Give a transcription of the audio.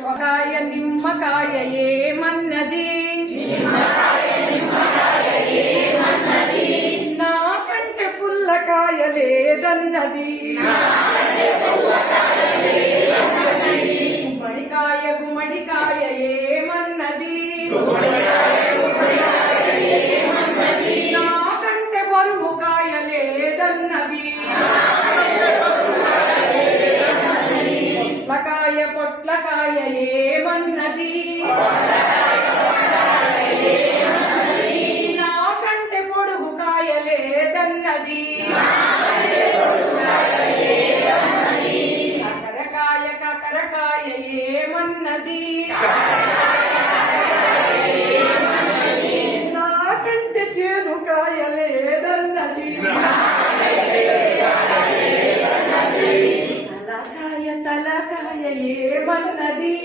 కాయ నిమ్మకాయ ఏమన్నది నాకంటే పుల్లకాయ లేదన్నది గుమ్మడికాయ గుమ్మడికాయ ఏమన్నది నాకంటే బరువు కాయ లేదన్నది పొట్లకాయ ఏమన్నది నాకంటే పొడుగు కాయ లేదన్నది కాకరకాయ కాకరకాయ ఏమన్నది నాకంటే చేదు కాయ లేదన్నది తలకాయ తలకాయ ఏమన్నది